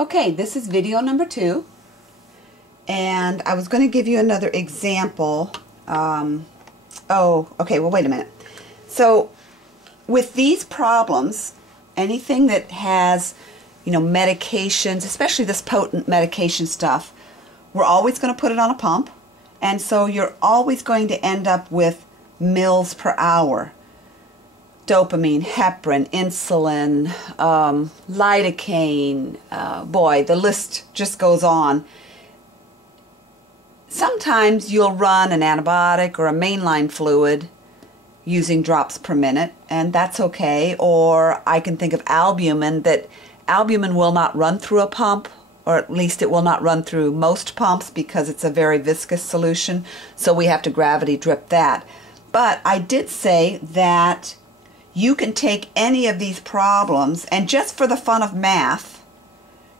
Okay, this is video number 2, and I was going to give you another example. Okay, well, wait a minute. So, with these problems, anything that has, medications, especially this potent medication stuff, we're always going to put it on a pump, and so you're always going to end up with mils per hour. Dopamine, heparin, insulin, lidocaine, boy, the list just goes on. Sometimes you'll run an antibiotic or a mainline fluid using drops per minute, and that's okay. Or I can think of albumin, that albumin will not run through a pump, or at least it will not run through most pumps because it's a very viscous solution, so we have to gravity drip that. But I did say that you can take any of these problems, and just for the fun of math,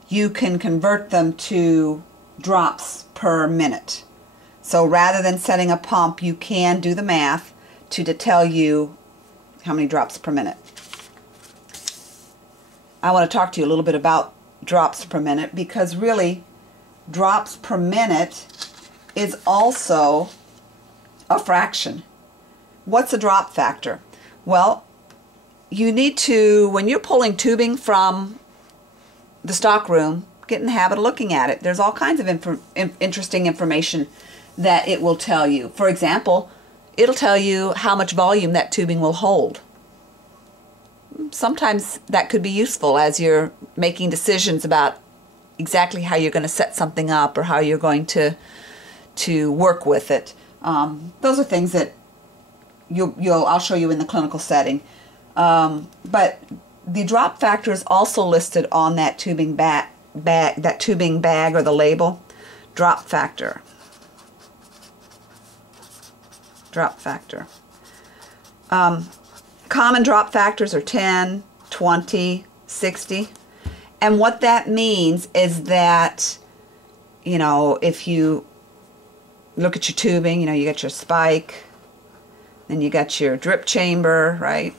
you can convert them to drops per minute. So rather than setting a pump, you can do the math to tell you how many drops per minute. I want to talk to you a little bit about drops per minute, because really drops per minute is also a fraction. What's a drop factor? Well, you need to, when you're pulling tubing from the stock room, get in the habit of looking at it. There's all kinds of interesting information that it will tell you. For example, it'll tell you how much volume that tubing will hold. Sometimes that could be useful as you're making decisions about exactly how you're going to set something up or how you're going to work with it. Those are things that I'll show you in the clinical setting. But the drop factor is also listed on that tubing bag or the label. Drop factor. Drop factor. Common drop factors are 10, 20, 60. And what that means is that, if you look at your tubing, you got your spike, then you got your drip chamber, right?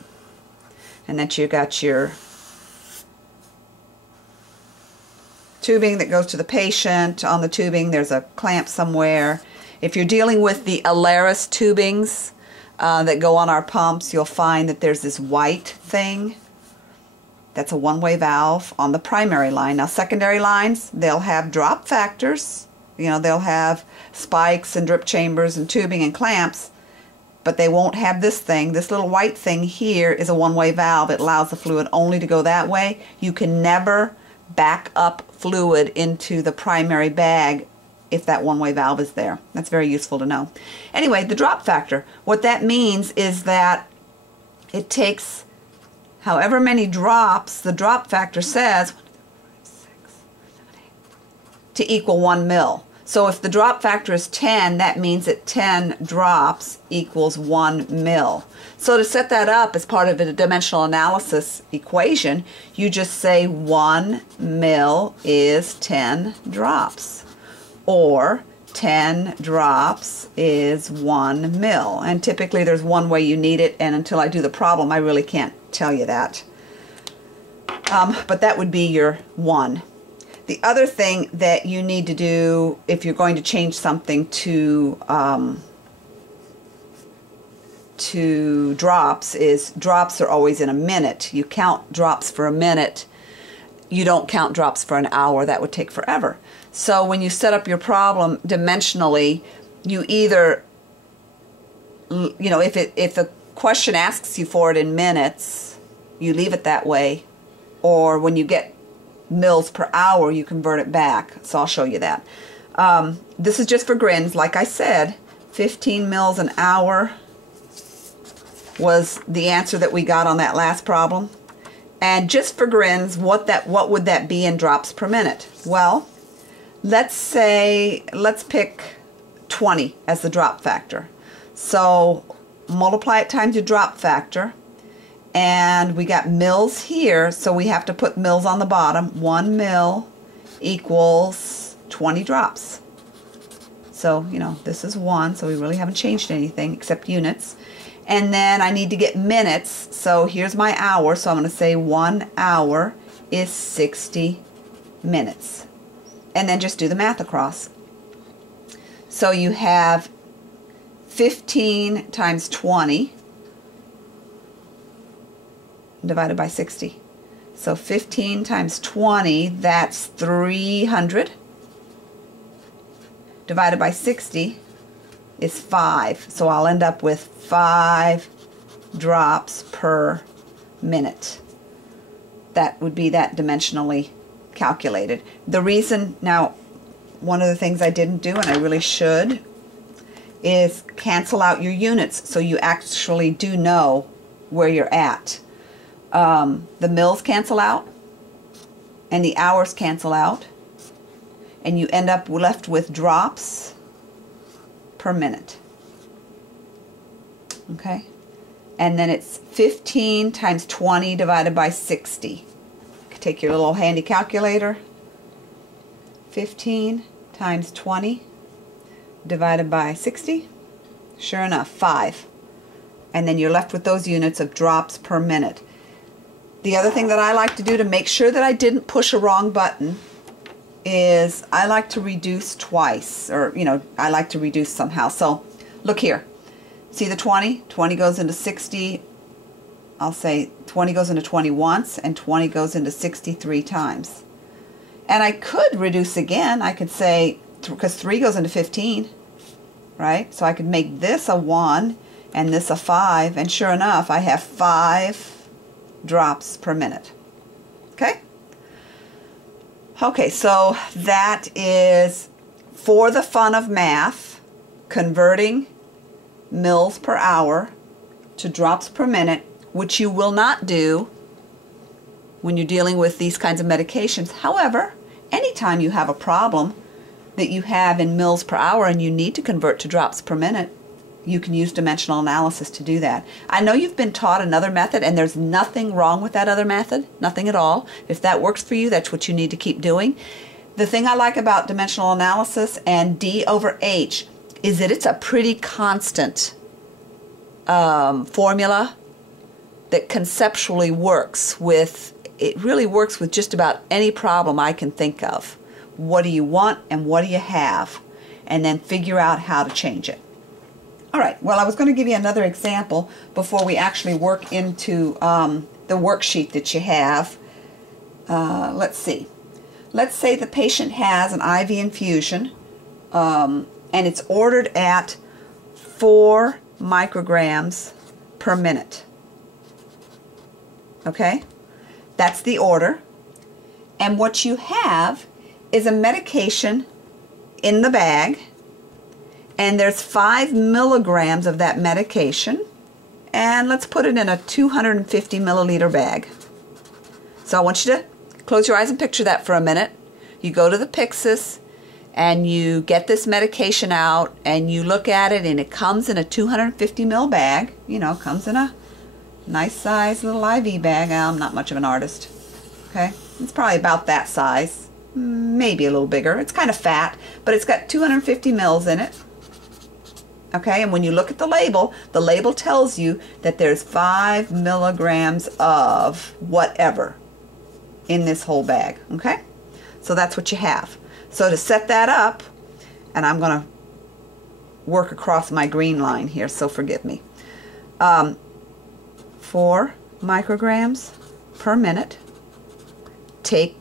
And then you got your tubing that goes to the patient. On the tubing, there's a clamp somewhere. If you're dealing with the Alaris tubings that go on our pumps, you'll find that there's this white thing. That's a one-way valve on the primary line. Now, secondary lines, they'll have drop factors. They'll have spikes and drip chambers and tubing and clamps. But they won't have this thing. This little white thing here is a one-way valve. It allows the fluid only to go that way. You can never back up fluid into the primary bag if that one-way valve is there. That's very useful to know. Anyway, the drop factor. What that means is that it takes however many drops the drop factor says to equal 1 mil. So if the drop factor is 10, that means that 10 drops equals 1 mil. So to set that up as part of a dimensional analysis equation, you just say 1 mil is 10 drops. Or 10 drops is 1 mil. And typically there's one way you need it, and until I do the problem, I really can't tell you that. But that would be your 1. The other thing that you need to do if you're going to change something to drops is drops are always in a minute. You count drops for a minute. You don't count drops for an hour. That would take forever. So when you set up your problem dimensionally, you either, if the question asks you for it in minutes, you leave it that way, or when you get mils per hour, you convert it back. So I'll show you that. This is just for grins. Like I said, 15 mils an hour was the answer that we got on that last problem. And just for grins, what would that be in drops per minute? Well, let's pick 20 as the drop factor. So multiply it times your drop factor. And we got mils here, so we have to put mils on the bottom. 1 mil equals 20 drops. So, this is 1, so we really haven't changed anything except units. And then I need to get minutes, so here's my hour, so I'm going to say 1 hour is 60 minutes. And then just do the math across. So you have 15 times 20 divided by 60. So 15 times 20, that's 300. Divided by 60 is 5. So I'll end up with 5 drops per minute. That would be that dimensionally calculated. The reason, now, one of the things I didn't do, and I really should, is cancel out your units so you actually do know where you're at. The mils cancel out, and the hours cancel out, and you end up left with drops per minute. Okay? And then it's 15 times 20 divided by 60. Take your little handy calculator. 15 times 20 divided by 60. Sure enough, 5. And then you're left with those units of drops per minute. The other thing that I like to do to make sure that I didn't push a wrong button is I like to reduce twice, or I like to reduce somehow. So look here. See the 20? 20 goes into 60. I'll say 20 goes into 20 once, and 20 goes into 63 times. And I could reduce again. I could say, because 3 goes into 15, right? So I could make this a 1 and this a 5, and sure enough, I have 5 drops per minute. Okay? Okay, so that is, for the fun of math, converting mils per hour to drops per minute, which you will not do when you're dealing with these kinds of medications. However, anytime you have a problem that you have in mils per hour and you need to convert to drops per minute, you can use dimensional analysis to do that. I know you've been taught another method, and there's nothing wrong with that other method, nothing at all. If that works for you, that's what you need to keep doing. The thing I like about dimensional analysis and D over H is that it's a pretty constant formula that conceptually works with, it really works with just about any problem I can think of. What do you want and what do you have? And then figure out how to change it. All right, well, I was going to give you another example before we actually work into the worksheet that you have. Let's see. Let's say the patient has an IV infusion and it's ordered at 4 micrograms per minute. Okay? That's the order. And what you have is a medication in the bag, and there's 5 milligrams of that medication, and let's put it in a 250 milliliter bag. So I want you to close your eyes and picture that for a minute. You go to the Pyxis and you get this medication out and you look at it, and it comes in a 250 ml bag. Comes in a nice size little IV bag. I'm not much of an artist. Okay, it's probably about that size, maybe a little bigger. It's kind of fat, but it's got 250 mils in it. Okay, and when you look at the label tells you that there's 5 milligrams of whatever in this whole bag. Okay, so that's what you have. So to set that up, and I'm going to work across my green line here, so forgive me. 4 micrograms per minute. Take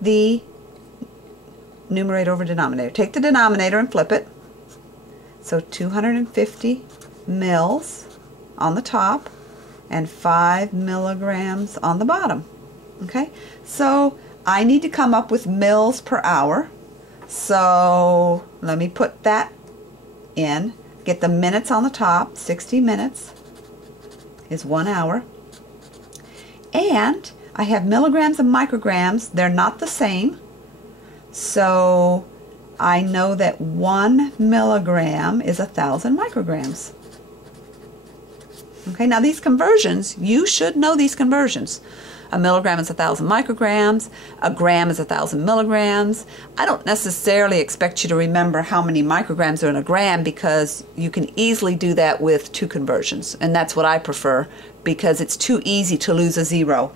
the numerator over denominator. Take the denominator and flip it. So 250 mils on the top and 5 milligrams on the bottom. Okay, so I need to come up with mils per hour. So let me put that in. Get the minutes on the top. 60 minutes is 1 hour. And I have milligrams and micrograms. They're not the same. So I know that 1 milligram is 1,000 micrograms. Okay, now these conversions, you should know these conversions. A milligram is 1,000 micrograms. A gram is 1,000 milligrams. I don't necessarily expect you to remember how many micrograms are in a gram, because you can easily do that with 2 conversions. And that's what I prefer, because it's too easy to lose a 0.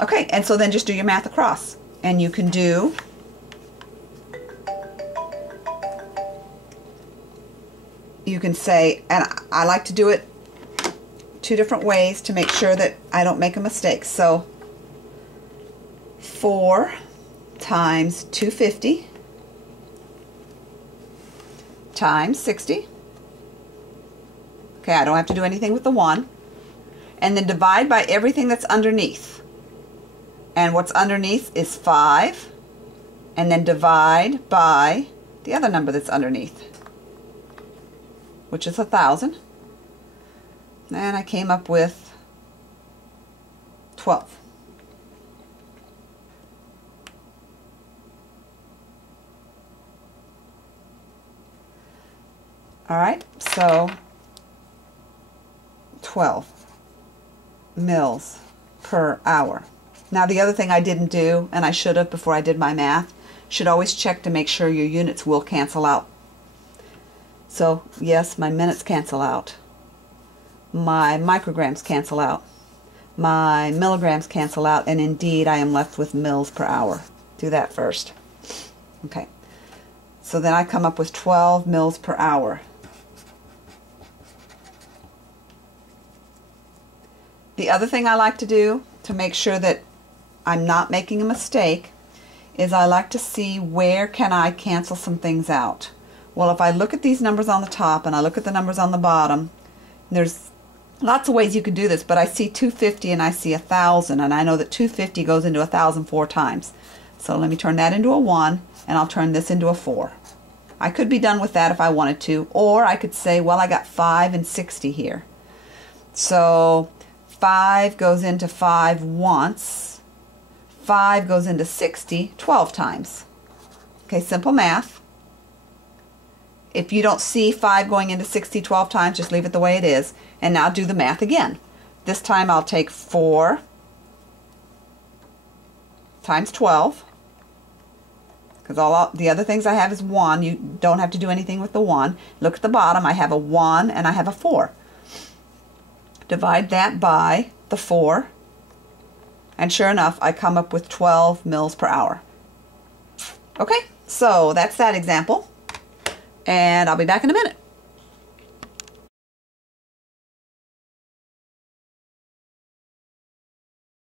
Okay, and so then just do your math across. And you can do say, and I like to do it 2 different ways to make sure that I don't make a mistake. So 4 times 250 times 60. Okay, I don't have to do anything with the 1. And then divide by everything that's underneath. And what's underneath is 5. And then divide by the other number that's underneath, which is 1,000. And I came up with 12. All right, so 12 mils per hour. Now the other thing I didn't do, and I should have before I did my math, should always check to make sure your units will cancel out. So yes, my minutes cancel out. My micrograms cancel out. My milligrams cancel out, and indeed I am left with mils per hour. Do that first. Okay, so then I come up with 12 mils per hour. The other thing I like to do to make sure that I'm not making a mistake is I like to see where can I cancel some things out. Well, if I look at these numbers on the top and I look at the numbers on the bottom, there's lots of ways you can do this, but I see 250 and I see 1,000, and I know that 250 goes into 1,000 4 times. So let me turn that into a 1, and I'll turn this into a 4. I could be done with that if I wanted to, or I could say, well, I got 5 and 60 here. So 5 goes into 5 once. 5 goes into 60 12 times. Okay, simple math. If you don't see 5 going into 60 12 times, just leave it the way it is. And now do the math again. This time I'll take 4 times 12. Because all the other things I have is 1. You don't have to do anything with the 1. Look at the bottom. I have a 1 and I have a 4. Divide that by the 4. And sure enough, I come up with 12 mils per hour. Okay, so that's that example. And I'll be back in a minute.